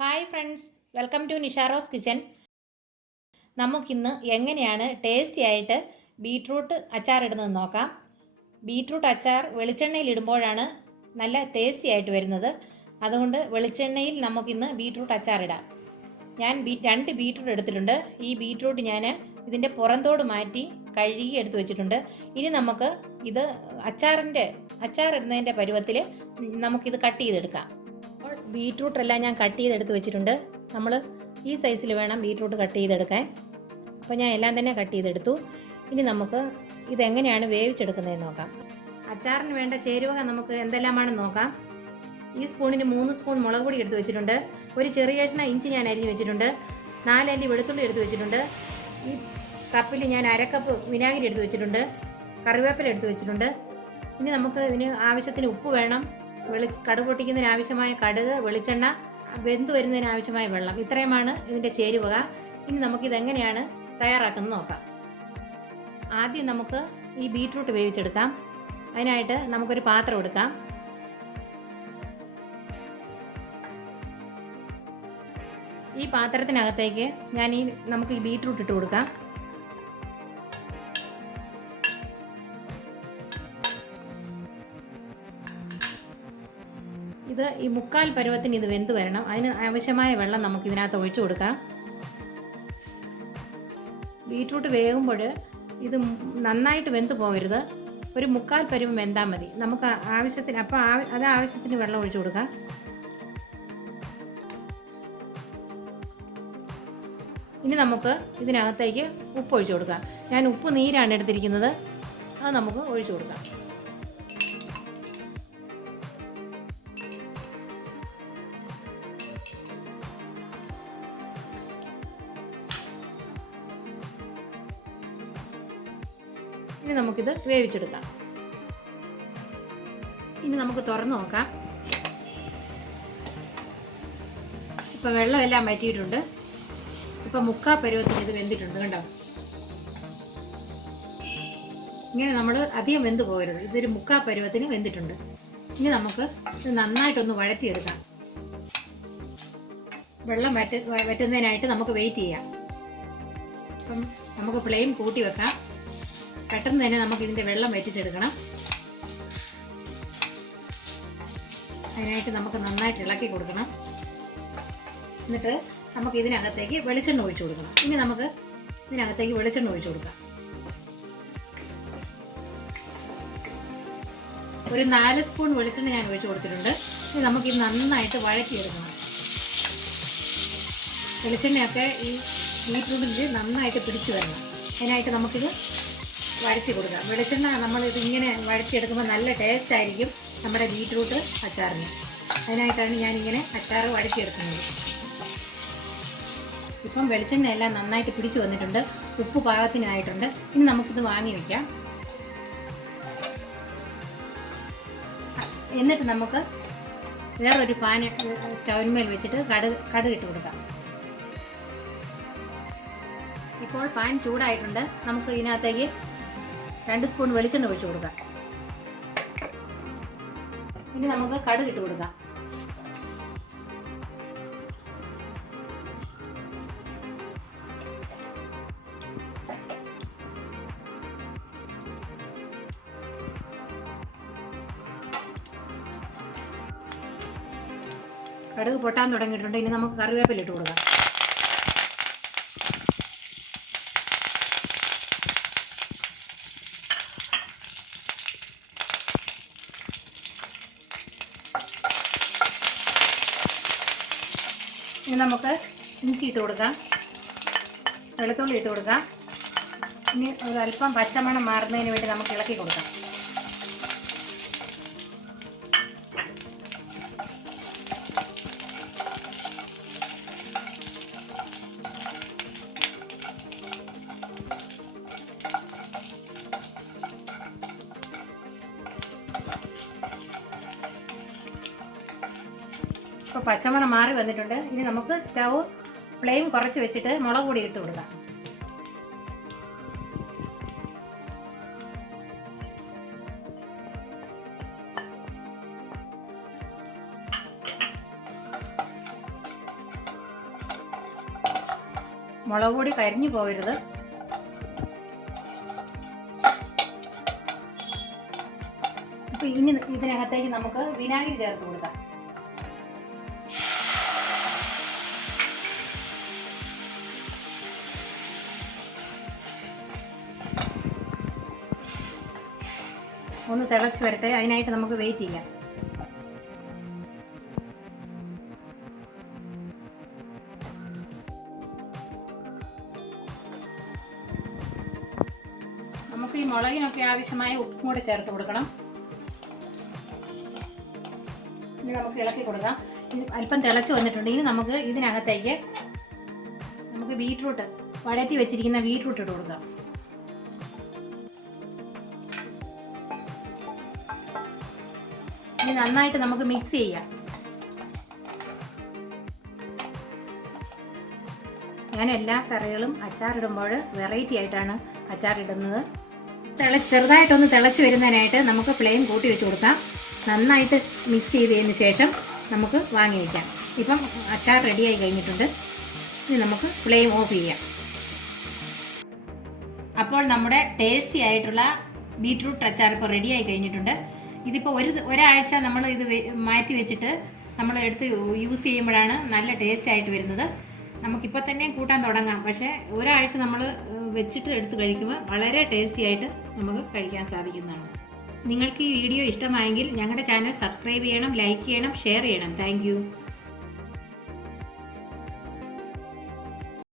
Hi friends, welcome to Nisha Rose kitchen. നമുക്കിന്ന് എങ്ങനെയാണ് tasty ആയിട്ട് ബീട്രൂട്ട് അച്ചാർ ഇടുന്നത് നോക്കാം. ബീട്രൂട്ട് അച്ചാർ വെളിച്ചെണ്ണയിൽ ഇടുമ്പോഴാണ് നല്ല ടേസ്റ്റി ആയിട്ട് വരുന്നത്. അതുകൊണ്ട് വെളിച്ചെണ്ണയിൽ നമുക്കിന്ന് ബീട്രൂട്ട് അച്ചാർ ഇടാം. ഞാൻ 2 ബീട്രൂട്ട് എടുത്തിട്ടുണ്ട്. ഈ ബീട്രൂട്ട് ഞാൻ ഇതിൻ്റെ പുറന്തോട് മാറ്റി കഴുകി എടുത്ത് വെച്ചിട്ടുണ്ട്. ഇനി നമുക്ക് ഇത് അച്ചാർ ഇടുന്നതിൻ്റെ പരുവത്തിൽ നമുക്കിത് കട്ട് ചെയ്തെടുക്കാം. ബീട്രൂട്ട് എല്ലാം ഞാൻ കട്ട് ചെയ്തെടുത്ത് വെച്ചിട്ടുണ്ട്. നമ്മൾ ഈ സൈസിൽ വേണം ബീട്രൂട്ട് കട്ട് ചെയ്തെടുക്കാൻ. അപ്പോൾ ഞാൻ എല്ലാം തന്നെ കട്ട് ചെയ്തെടുത്തു. ഇനി നമുക്ക് ഇതെങ്ങനെയാണ് വേവിച്ചെടുക്കുന്നതെന്ന് നോക്കാം. അച്ചാറിന് വേണ്ട ചേരുവക നമുക്ക് എന്തെല്ലാമാണെന്ന് നോക്കാം. ഈ സ്പൂണിന് 3 സ്പൂൺ മുളക് പൊടി എടുത്ത് വെച്ചിട്ടുണ്ട്. ഒരു ചെറിയ കഷ്ണം ഇഞ്ചി ഞാൻ അരിഞ്ഞ് വെച്ചിട്ടുണ്ട്. 4 അല്ലി വെളുത്തുള്ളി എടുത്ത് വെച്ചിട്ടുണ്ട്. ഈ കപ്പിൽ ഞാൻ 1/2 കപ്പ് വിനാഗിരി എടുത്ത് വെച്ചിട്ടുണ്ട്. കറിവേപ്പില എടുത്ത് വെച്ചിട്ടുണ്ട്. ഇനി നമുക്ക് ഇതിന് ആവശ്യത്തിന് ഉപ്പ് വേണം. കടുക് പൊട്ടിക്കുന്നതിന് ആവശ്യമായ കടുക്, വെളിച്ചെണ്ണ, വെന്ത് വരുന്നതിന് ആവശ്യമായ വെള്ളം, ഇത്രയുമാണ് ഇതിൻ്റെ ചേരുവക. ഇനി നമുക്കിതെങ്ങനെയാണ് തയ്യാറാക്കുന്നത് നോക്കാം. ആദ്യം നമുക്ക് ഈ ബീട്രൂട്ട് വേവിച്ചെടുക്കാം. അതിനായിട്ട് നമുക്കൊരു പാത്രം എടുക്കാം. ഈ പാത്രത്തിനകത്തേക്ക് നമുക്ക് ഈ ബീട്രൂട്ട് ഇട്ട് കൊടുക്കാം. ഇത് ഈ 1/4 പരുവത്തിന് ഇത് വെന്ത് വരണം. അതിന് ആവശ്യമായ വെള്ളം നമുക്ക് ഇതിനകത്ത് ഒഴിച്ചു കൊടുക്കാം. ബീട്രൂട്ട് വേകുമ്പോൾ ഇത് നന്നായിട്ട് വെന്ത് പോകരുത്. ഒരു 1/4 പരുവം വെന്താൽ മതി. നമുക്ക് ആവശ്യത്തിന് ആവശ്യത്തിന് വെള്ളം ഒഴിച്ചു കൊടുക്കാം. ഇനി നമുക്ക് ഇതിനകത്തേക്ക് ഉപ്പ് ഒഴിച്ചു കൊടുക്കാം. ഞാൻ ഉപ്പ് നീരാണ് എടുത്തിരിക്കുന്നത്. അത് നമുക്ക് ഒഴിച്ചു കൊടുക്കാം. ഇനി നമുക്കിത് വേവിച്ചെടുക്കാം. ഇനി നമുക്ക് തുറന്ന് നോക്കാം. ഇപ്പം വെള്ളമെല്ലാം വറ്റിയിട്ടുണ്ട്. ഇപ്പം 1/4 പരുവത്തിന് ഇത് വെന്തിട്ടുണ്ട്. കണ്ടോ, ഇങ്ങനെ നമ്മൾ അധികം വെന്ത് പോകരുത്. ഇതൊരു 1/4 പരുവത്തിന് വെന്തിട്ടുണ്ട്. ഇനി നമുക്ക് ഇത് നന്നായിട്ടൊന്ന് വഴറ്റിയെടുക്കാം. വെള്ളം വറ്റുന്നതിനായിട്ട് നമുക്ക് വെയിറ്റ് ചെയ്യാം. അപ്പം നമുക്ക് ഫ്ലെയിം കൂട്ടി വെക്കാം. പെട്ടെന്ന് തന്നെ നമുക്ക് ഇതിൻ്റെ വെള്ളം വറ്റിച്ചെടുക്കണം. അതിനായിട്ട് നമുക്ക് നന്നായിട്ട് ഇളക്കി കൊടുക്കണം. എന്നിട്ട് നമുക്ക് ഇതിനകത്തേക്ക് വെളിച്ചെണ്ണ ഒഴിച്ചു കൊടുക്കണം. ഇനി നമുക്ക് ഇതിനകത്തേക്ക് വെളിച്ചെണ്ണ ഒഴിച്ചു കൊടുക്കാം. ഒരു 4 സ്പൂൺ വെളിച്ചെണ്ണ ഞാൻ ഒഴിച്ചു കൊടുത്തിട്ടുണ്ട്. ഇനി നമുക്കിത് നന്നായിട്ട് വഴറ്റിയെടുക്കണം. വെളിച്ചെണ്ണയൊക്കെ ഈ ബീട്രൂട്ടിൽ നന്നായിട്ട് പിടിച്ചു വരണം. അതിനായിട്ട് നമുക്കിത് വഴറ്റി കൊടുക്കാം. വെളിച്ചെണ്ണ നമ്മളിത് ഇങ്ങനെ വഴറ്റിയെടുക്കുമ്പോൾ നല്ല ടേസ്റ്റ് ആയിരിക്കും നമ്മുടെ ബീട്രൂട്ട് അച്ചാറിന്. അതിനായിട്ടാണ് ഞാനിങ്ങനെ അച്ചാർ വഴറ്റിയെടുക്കുന്നത്. ഇപ്പം വെളിച്ചെണ്ണ എല്ലാം നന്നായിട്ട് പിടിച്ചു വന്നിട്ടുണ്ട്. ഉപ്പ് പാകത്തിനായിട്ടുണ്ട്. ഇനി നമുക്കിത് വാങ്ങി വയ്ക്കാം. എന്നിട്ട് നമുക്ക് വേറൊരു പാൻ സ്റ്റൗവിന്മേൽ വെച്ചിട്ട് കടുക് ഇട്ട് കൊടുക്കാം. ഇപ്പോൾ പാൻ ചൂടായിട്ടുണ്ട്. നമുക്ക് ഇതിനകത്തേക്ക് 2 സ്പൂൺ വെളിച്ചെണ്ണ ഒഴിച്ചു കൊടുക്കാം. ഇനി നമുക്ക് കടുക് ഇട്ട് കൊടുക്കാം. കടുക് പൊട്ടാൻ തുടങ്ങിയിട്ടുണ്ട്. ഇനി നമുക്ക് കറിവേപ്പില ഇട്ട് കൊടുക്കാം. ഇനി നമുക്ക് ഇഞ്ചി ഇട്ട് കൊടുക്കാം. വെളുത്തുള്ളി ഇട്ട് കൊടുക്കാം. ഇനി ഒരല്പം പച്ചമണം മാറുന്നതിന് വേണ്ടി നമുക്ക് ഇളക്കി കൊടുക്കാം. ഇപ്പോൾ പച്ചമണം മാറി വന്നിട്ടുണ്ട്. ഇനി നമുക്ക് സ്റ്റൗ ഫ്ലെയിം കുറച്ച് വെച്ചിട്ട് മുളക് പൊടി ഇട്ട് കൊടുക്കാം. മുളക് പൊടി കരിഞ്ഞു പോകരുത്. അപ്പോൾ ഇനി ഇതിനകത്തേക്ക് നമുക്ക് വിനാഗിരി ചേർത്ത് കൊടുക്കാം. ഒന്ന് തിളച്ച് വരട്ടെ, അതിനായിട്ട് നമുക്ക് വെയിറ്റ് ചെയ്യാം. നമുക്ക് ഈ മുളകിനൊക്കെ ആവശ്യമായ ഉപ്പും കൂടെ ചേർത്ത് കൊടുക്കണം. ഇനി നമുക്ക് ഇളക്കി കൊടുക്കാം. അല്പം തിളച്ച് വന്നിട്ടുണ്ട്. ഇനി നമുക്ക് ഇതിനകത്തേക്ക് നമുക്ക് ബീറ്റ്റൂട്ട് വഴറ്റി വെച്ചിരിക്കുന്ന ബീറ്റ്റൂട്ട് ഇട്ട് കൊടുക്കാം. ഇനി നന്നായിട്ട് നമുക്ക് മിക്സ് ചെയ്യാം. ഞാൻ എല്ലാ കറികളും അച്ചാറിടുമ്പോൾ വെറൈറ്റി ആയിട്ടാണ് അച്ചാറിടുന്നത്. ചെറുതായിട്ടൊന്ന് തിളച്ച് വരുന്നതിനായിട്ട് നമുക്ക് ഫ്ലെയിം കൂട്ടി വെച്ച് കൊടുക്കാം. നന്നായിട്ട് മിക്സ് ചെയ്തതിന് ശേഷം നമുക്ക് വാങ്ങി വയ്ക്കാം. ഇപ്പം അച്ചാർ റെഡിയായി കഴിഞ്ഞിട്ടുണ്ട്. ഇനി നമുക്ക് ഫ്ലെയിം ഓഫ് ചെയ്യാം. അപ്പോൾ നമ്മുടെ ടേസ്റ്റി ആയിട്ടുള്ള ബീറ്റ്റൂട്ട് അച്ചാർ ഇപ്പോൾ റെഡിയായി കഴിഞ്ഞിട്ടുണ്ട്. ഇതിപ്പോൾ ഒരാഴ്ച നമ്മൾ ഇത് മാറ്റി വെച്ചിട്ട് നമ്മൾ എടുത്ത് യൂസ് ചെയ്യുമ്പോഴാണ് നല്ല ടേസ്റ്റ് ആയിട്ട് വരുന്നത്. നമുക്കിപ്പോൾ തന്നെ കൂട്ടാൻ തുടങ്ങാം. പക്ഷേ ഒരാഴ്ച നമ്മൾ വെച്ചിട്ട് എടുത്ത് കഴിക്കുമ്പോൾ വളരെ ടേസ്റ്റി ആയിട്ട് നമുക്ക് കഴിക്കാൻ സാധിക്കുന്നതാണ്. നിങ്ങൾക്ക് ഈ വീഡിയോ ഇഷ്ടമായെങ്കിൽ ഞങ്ങളുടെ ചാനൽ സബ്സ്ക്രൈബ് ചെയ്യണം, ലൈക്ക് ചെയ്യണം, ഷെയർ ചെയ്യണം. താങ്ക്